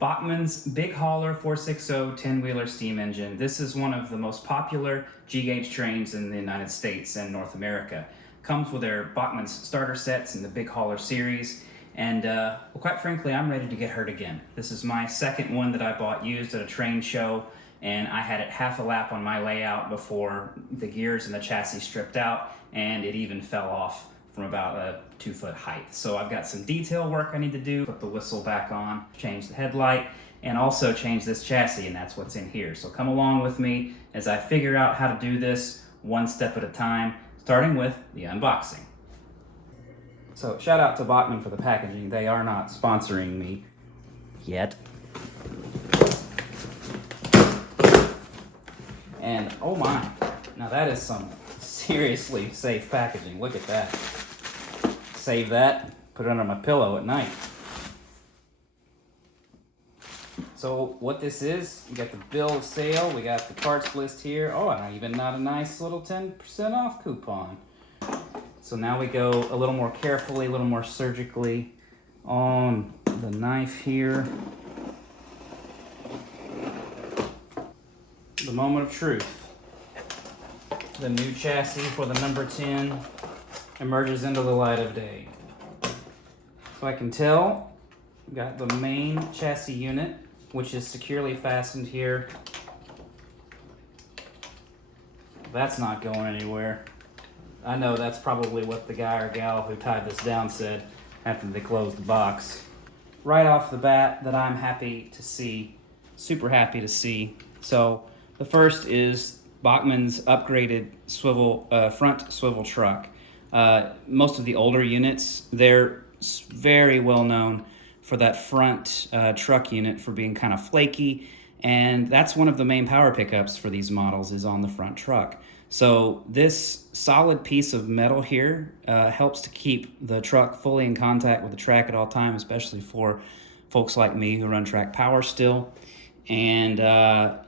Bachmann's Big Hauler 460 10-wheeler steam engine. This is one of the most popular G-gauge trains in the United States and North America. Comes with their Bachmann's starter sets in the Big Hauler series, and well, quite frankly, I'm ready to get hurt again. This is my second one that I bought used at a train show, and I had it half a lap on my layout before the gears and the chassis stripped out, and it even fell off from about a 2-foot height. So I've got some detail work I need to do, put the whistle back on, change the headlight, and also change this chassis, and that's what's in here. So come along with me as I figure out how to do this one step at a time, starting with the unboxing. So shout out to Bachmann for the packaging. They are not sponsoring me yet. And oh my, now that is some seriously safe packaging. Look at that. Save that, put it under my pillow at night. So what this is, we got the bill of sale, we got the parts list here. Oh, and even not a nice little 10% off coupon. So now we go a little more carefully, a little more surgically on the knife here. The moment of truth. The new chassis for the number 10 emerges into the light of day. So I can tell we've got the main chassis unit, which is securely fastened here. That's not going anywhere. I know that's probably what the guy or gal who tied this down said after they closed the box. Right off the bat that I'm happy to see, super happy to see. So the first is Bachmann's upgraded swivel, front swivel truck. Most of the older units, they're very well known for that front truck unit for being kind of flaky, and that's one of the main power pickups for these models is on the front truck. So this solid piece of metal here helps to keep the truck fully in contact with the track at all times, especially for folks like me who run track power still. And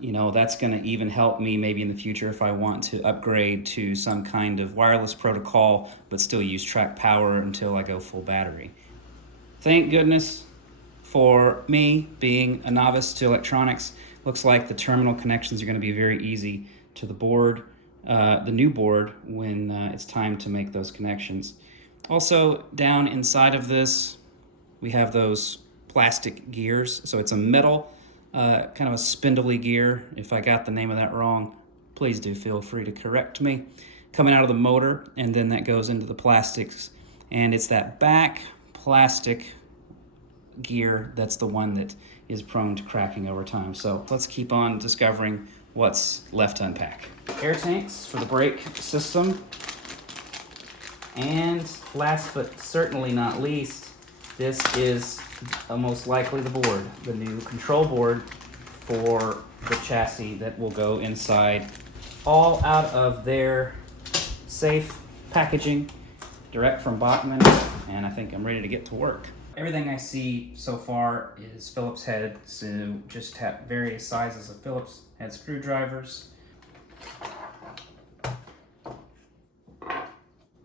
you know, that's going to even help me maybe in the future if I want to upgrade to some kind of wireless protocol but still use track power until I go full battery. Thank goodness for me being a novice to electronics. Looks like the terminal connections are going to be very easy to the board, the new board, when it's time to make those connections. Also, down inside of this, we have those plastic gears. So it's a metal kind of a spindly gear. If I got the name of that wrong, please do feel free to correct me. Coming out of the motor, and then that goes into the plastics. And it's that back plastic gear that's the one that is prone to cracking over time. So let's keep on discovering what's left to unpack. Air tanks for the brake system. And last but certainly not least, this is most likely the board, the new control board for the chassis that will go inside, all out of their safe packaging, direct from Bachmann, and I think I'm ready to get to work. Everything I see so far is Phillips head, so just have various sizes of Phillips head screwdrivers.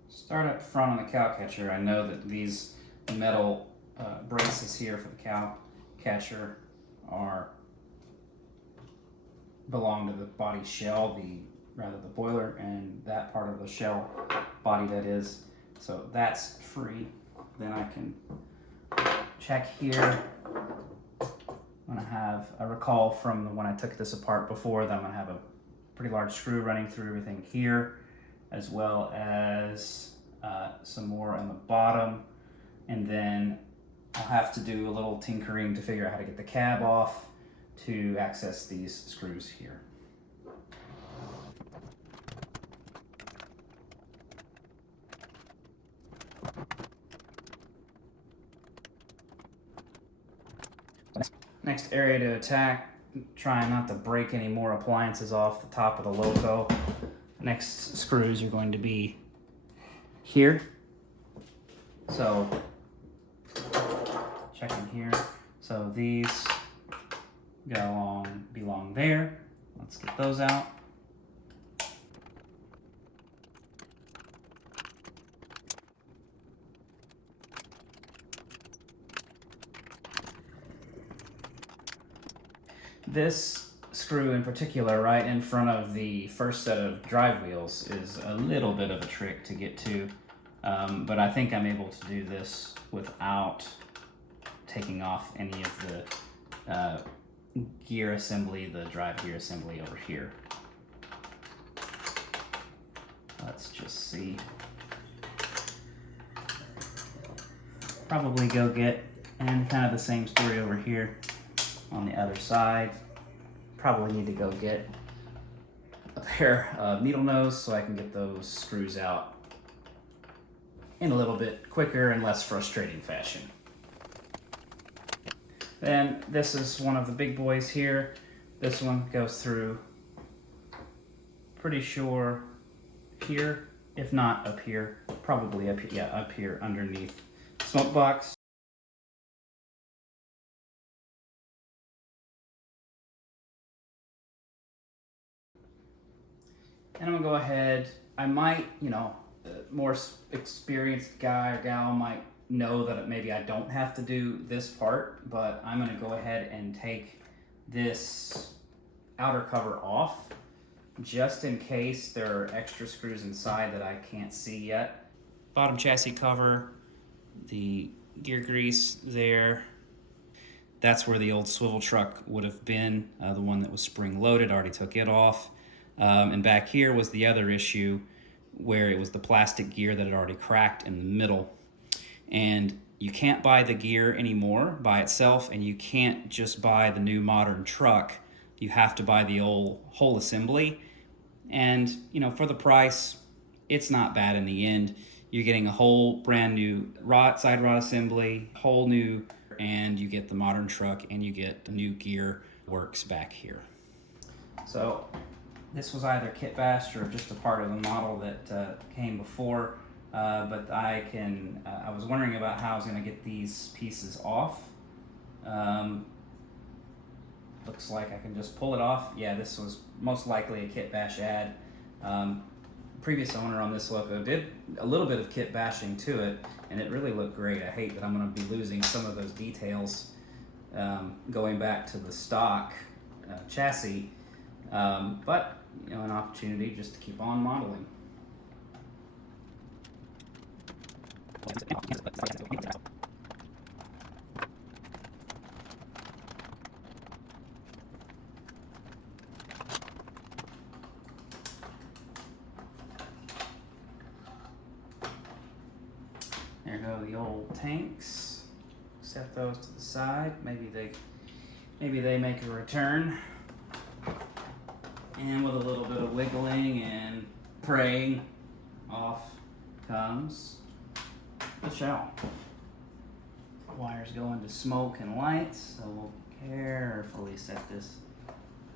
Start up front on the cow catcher. I know that these metal braces here for the cow catcher belong to the body shell, the boiler, and that part of the shell body that is. So that's free. Then I can check here. I'm gonna have a recall from when I took this apart before that I'm gonna have a pretty large screw running through everything here, as well as some more on the bottom, and then I'll have to do a little tinkering to figure out how to get the cab off to access these screws here. Next area to attack, trying not to break any more appliances off the top of the Loco. Next screws are going to be here. So checking here. So these belong there. Let's get those out. This screw in particular, right in front of the first set of drive wheels, is a little bit of a trick to get to, but I think I'm able to do this without taking off any of the gear assembly, the drive gear assembly over here. Let's just see. Probably go get, and kind of the same story over here on the other side. Probably need to go get a pair of needle nose so I can get those screws out in a little bit quicker and less frustrating fashion. Then this is one of the big boys here. This one goes through, pretty sure here, if not up here, probably up here, yeah, up here underneath smoke box. And I'm gonna go ahead, I might, a more experienced guy or gal might know that maybe I don't have to do this part, but I'm gonna go ahead and take this outer cover off just in case there are extra screws inside that I can't see yet. Bottom chassis cover, the gear grease there. That's where the old swivel truck would have been, the one that was spring loaded, already took it off. And back here was the other issue where it was the plastic gear that had already cracked in the middle. And you can't buy the gear anymore by itself, and you can't just buy the new modern truck. You have to buy the old whole assembly. And, for the price, it's not bad in the end. You're getting a whole brand new side rod assembly, whole new, and you get the modern truck, and you get the new gear works back here. So this was either kit bashed or just a part of the model that came before, but I was wondering about how I was going to get these pieces off. Looks like I can just pull it off. Yeah, this was most likely a kit bash ad. Previous owner on this Loco did a little bit of kit bashing to it, and it really looked great. I hate that I'm going to be losing some of those details going back to the stock chassis, but an opportunity just to keep on modeling. There go the old tanks. Set those to the side. Maybe they make a return. And with a little bit of wiggling and praying, off comes the shell. Wires go into smoke and lights, so we'll carefully set this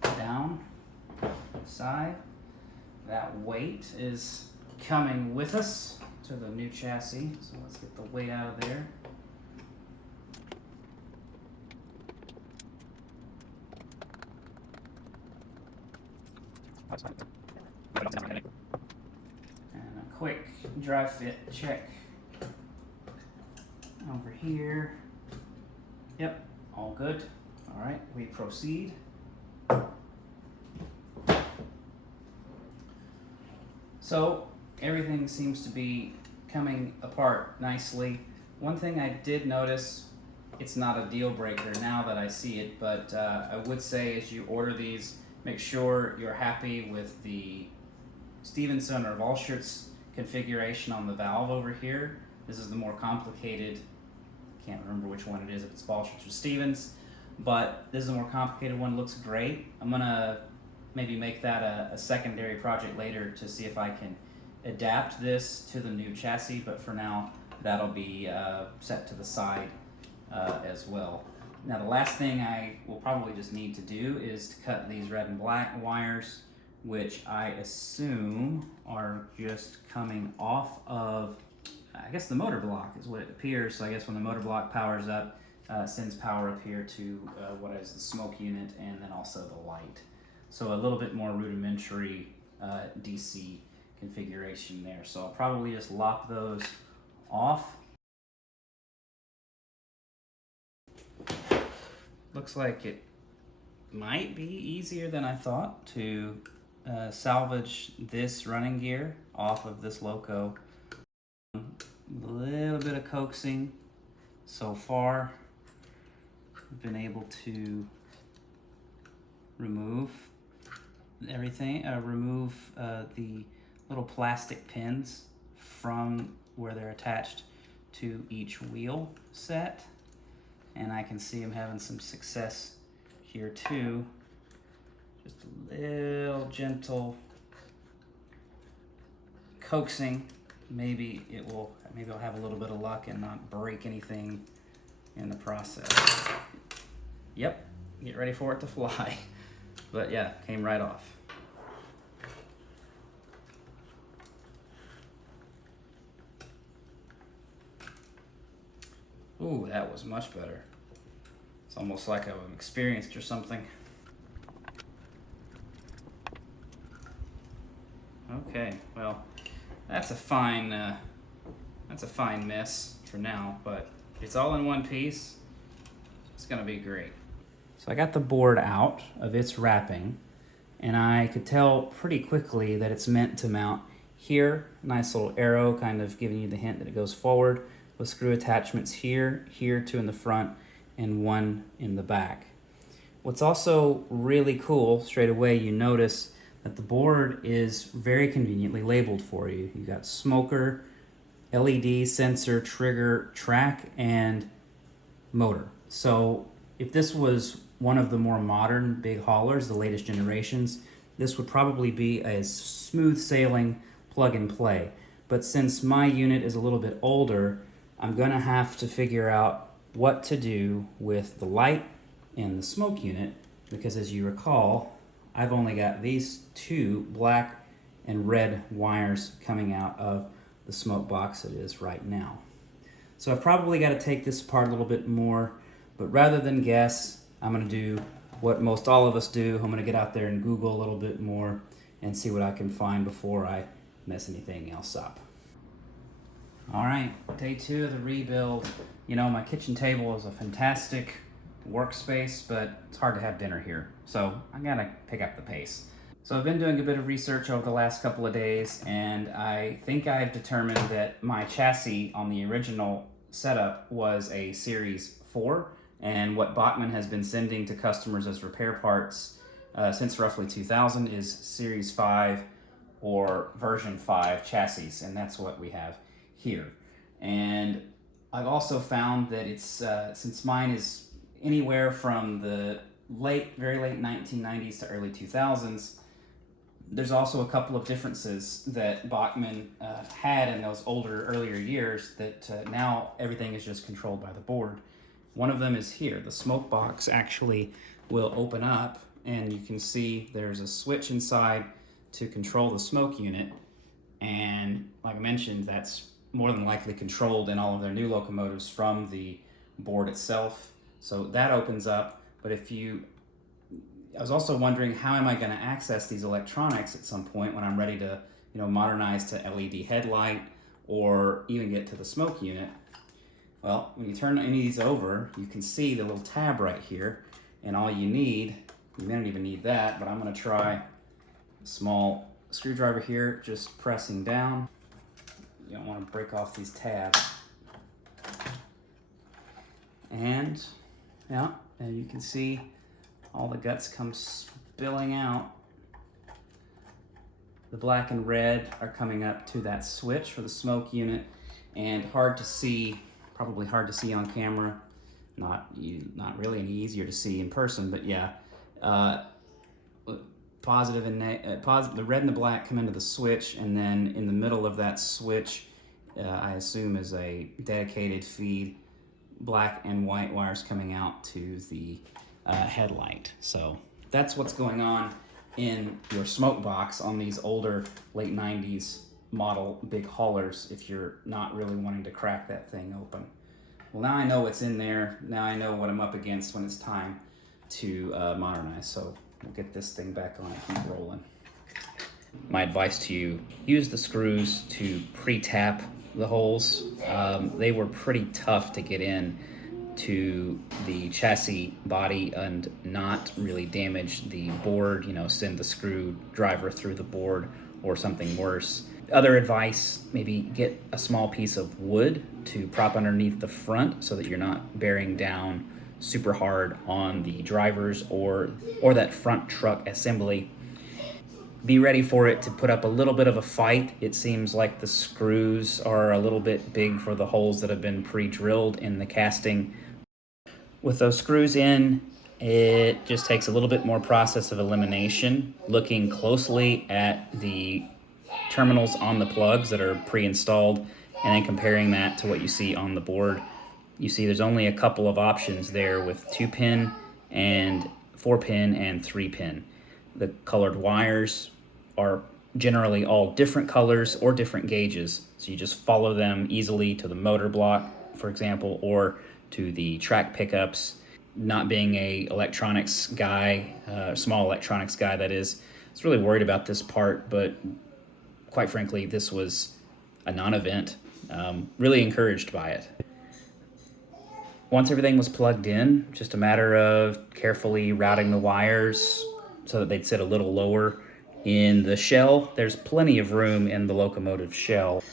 down to the side. That weight is coming with us to the new chassis, so let's get the weight out of there. And a quick dry fit check over here. Yep, all good. All right, we proceed. So everything seems to be coming apart nicely. One thing I did notice, it's not a deal breaker now that I see it, but I would say as you order these, make sure you're happy with the Stevenson or Volschutz configuration on the valve over here. This is the more complicated, can't remember which one it is, if it's Volschutz or Stevens, but this is a more complicated one, looks great. I'm gonna maybe make that a secondary project later to see if I can adapt this to the new chassis, but for now that'll be set to the side as well. Now the last thing I will probably just need to do is to cut these red and black wires, which I assume are just coming off of, I guess the motor block is what it appears. So I guess when the motor block powers up, sends power up here to what is the smoke unit and then also the light. So a little bit more rudimentary DC configuration there. So I'll probably just lop those off. Looks like it might be easier than I thought to salvage this running gear off of this Loco. A little bit of coaxing so far. I've been able to remove everything, remove the little plastic pins from where they're attached to each wheel set. And I can see I'm having some success here too. Just a little gentle coaxing. Maybe I'll have a little bit of luck and not break anything in the process. Yep, get ready for it to fly. But yeah, came right off. Ooh, that was much better. It's almost like I'm experienced or something. Okay, well, that's a fine mess for now, but it's all in one piece. It's gonna be great. So I got the board out of its wrapping, and I could tell pretty quickly that it's meant to mount here. Nice little arrow kind of giving you the hint that it goes forward, with screw attachments here, two in the front, and one in the back. What's also really cool, straight away you notice that the board is very conveniently labeled for you. You've got smoker, LED, sensor, trigger, track, and motor. So if this was one of the more modern big haulers, the latest generations, this would probably be a smooth sailing plug and play. But since my unit is a little bit older, I'm gonna have to figure out what to do with the light and the smoke unit, because as you recall, I've only got these two black and red wires coming out of the smoke box it is right now. So I've probably got to take this apart a little bit more, but rather than guess, I'm going to do what most all of us do. I'm going to get out there and Google a little bit more and see what I can find before I mess anything else up. All right, day 2 of the rebuild. You know, my kitchen table is a fantastic workspace, but it's hard to have dinner here, so I gotta pick up the pace. So I've been doing a bit of research over the last couple of days, and I think I've determined that my chassis on the original setup was a Series 4, and what Bachmann has been sending to customers as repair parts since roughly 2000 is Series 5 or version 5 chassis, and that's what we have here. And I've also found that it's, since mine is anywhere from the very late 1990s to early 2000s, there's also a couple of differences that Bachmann had in those earlier years that now everything is just controlled by the board. One of them is here. The smoke box actually will open up, and you can see there's a switch inside to control the smoke unit. And like I mentioned, that's more than likely controlled in all of their new locomotives from the board itself. So that opens up, but I was also wondering, how am I going to access these electronics at some point when I'm ready to, modernize to LED headlight or even get to the smoke unit? Well, when you turn any of these over, you can see the little tab right here, and all you may not even need that, but I'm going to try a small screwdriver here, just pressing down. You don't want to break off these tabs. And you can see all the guts come spilling out. The black and red are coming up to that switch for the smoke unit, and probably hard to see on camera. Not really any easier to see in person, but yeah. Positive and the red and the black come into the switch, and then in the middle of that switch, I assume is a dedicated feed, black and white wires coming out to the headlight. So that's what's going on in your smoke box on these older late 90s model big haulers, if you're not really wanting to crack that thing open. Well, now I know what's in there. Now I know what I'm up against when it's time to modernize. So we'll get this thing back on and keep rolling. My advice to you, use the screws to pre-tap the holes. They were pretty tough to get in to the chassis body and not really damage the board, send the screwdriver through the board or something worse. Other advice, maybe get a small piece of wood to prop underneath the front so that you're not bearing down super hard on the drivers or that front truck assembly. Be ready for it to put up a little bit of a fight. It seems like the screws are a little bit big for the holes that have been pre-drilled in the casting. With those screws in, it just takes a little bit more process of elimination, looking closely at the terminals on the plugs that are pre-installed, and then comparing that to what you see on the board. You see there's only a couple of options there with 2-pin and 4-pin and 3-pin. The colored wires are generally all different colors or different gauges, so you just follow them easily to the motor block, for example, or to the track pickups. Not being a electronics guy, small electronics guy that is, I was really worried about this part, but quite frankly, this was a non-event. Really encouraged by it. Once everything was plugged in, just a matter of carefully routing the wires so that they'd sit a little lower in the shell. There's plenty of room in the Locomotive shell,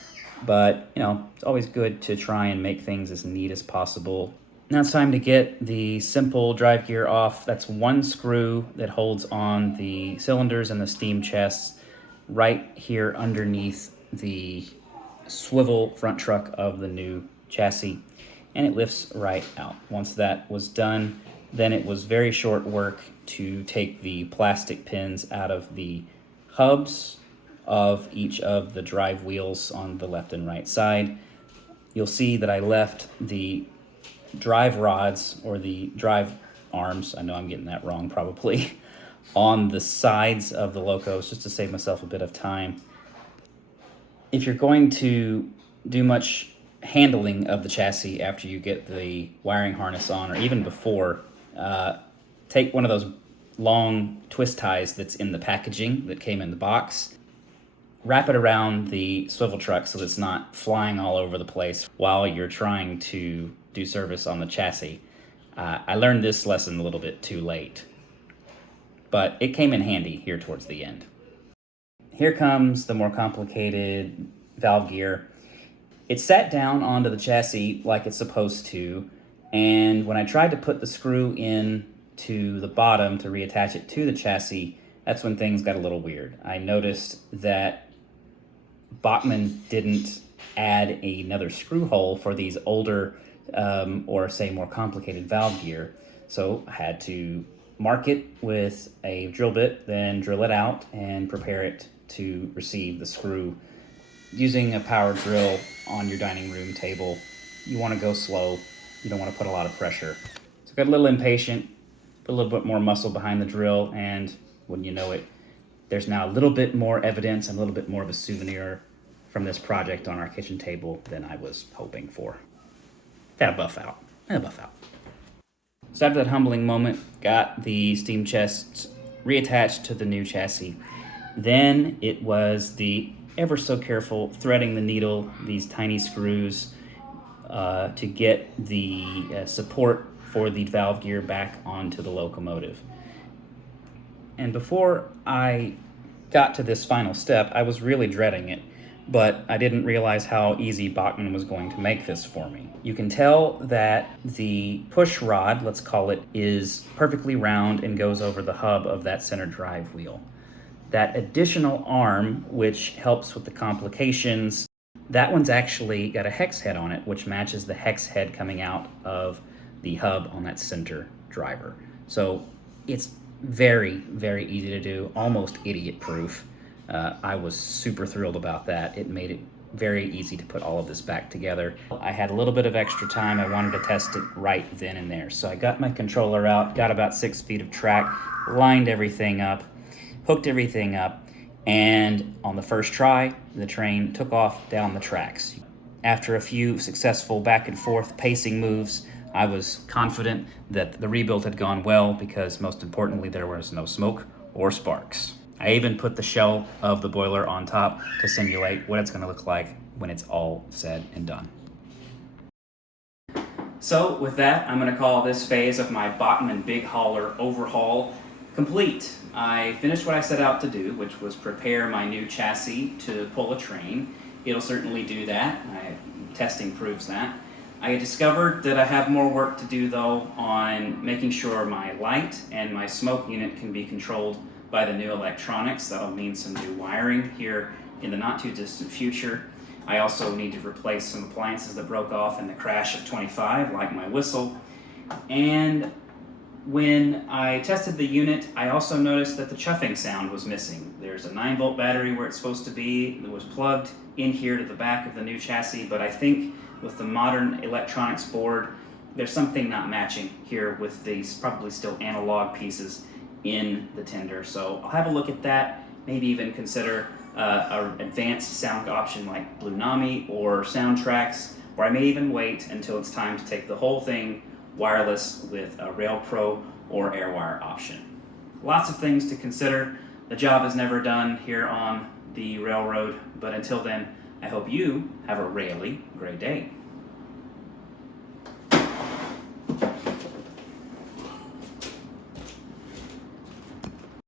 but it's always good to try and make things as neat as possible. Now it's time to get the simple drive gear off. That's one screw that holds on the cylinders and the steam chests right here underneath the swivel front truck of the new chassis, and it lifts right out. Once that was done, then it was very short work to take the plastic pins out of the hubs of each of the drive wheels on the left and right side. You'll see that I left the drive rods, or the drive arms, I know I'm getting that wrong probably, on the sides of the locos just to save myself a bit of time. If you're going to do much handling of the chassis after you get the wiring harness on, or even before, take one of those long twist ties that's in the packaging that came in the box, wrap it around the swivel truck so that it's not flying all over the place while you're trying to do service on the chassis. I learned this lesson a little bit too late, but it came in handy here towards the end. Here comes the more complicated valve gear. It sat down onto the chassis like it's supposed to, and when I tried to put the screw in to the bottom to reattach it to the chassis, that's when things got a little weird. I noticed that Bachmann didn't add another screw hole for these older or say more complicated valve gear, so I had to mark it with a drill bit, then drill it out and prepare it to receive the screw. Using a power drill on your dining room table, you want to go slow. You don't want to put a lot of pressure. So I got a little impatient, put a little bit more muscle behind the drill, and wouldn't you know it, there's now a little bit more evidence and a little bit more of a souvenir from this project on our kitchen table than I was hoping for. Gotta buff out. So after that humbling moment, got the steam chests reattached to the new chassis. Then it was the ever so careful threading the needle, these tiny screws, to get the support for the valve gear back onto the Locomotive. And before I got to this final step, I was really dreading it, but I didn't realize how easy Bachmann was going to make this for me. You can tell that the push rod, let's call it, is perfectly round and goes over the hub of that center drive wheel. That additional arm, which helps with the complications, that one's actually got a hex head on it, which matches the hex head coming out of the hub on that center driver. So it's very, very easy to do, almost idiot-proof. I was super thrilled about that. It made it very easy to put all of this back together. I had a little bit of extra time. I wanted to test it right then and there. So I got my controller out, got about 6 feet of track, lined everything up, hooked everything up, and on the first try, the train took off down the tracks. After a few successful back and forth pacing moves, I was confident that the rebuild had gone well because, most importantly, there was no smoke or sparks. I even put the shell of the boiler on top to simulate what it's going to look like when it's all said and done. So with that, I'm going to call this phase of my Bachmann Big Hauler overhaul complete. I finished what I set out to do, which was prepare my new chassis to pull a train. It'll certainly do that. Testing proves that. I discovered that I have more work to do though on making sure my light and my smoke unit can be controlled by the new electronics. That'll mean some new wiring here in the not too distant future. I also need to replace some appliances that broke off in the crash of 25, like my whistle. And when I tested the unit, I also noticed that the chuffing sound was missing. There's a 9-volt battery where it's supposed to be. It was plugged in here to the back of the new chassis, but I think with the modern electronics board, there's something not matching here with these probably still analog pieces in the tender. So I'll have a look at that, maybe even consider an advanced sound option like Blue Nami or Soundtracks, or I may even wait until it's time to take the whole thing wireless with a Rail Pro or AirWire option. Lots of things to consider. The job is never done here on the railroad, but until then, I hope you have a really great day.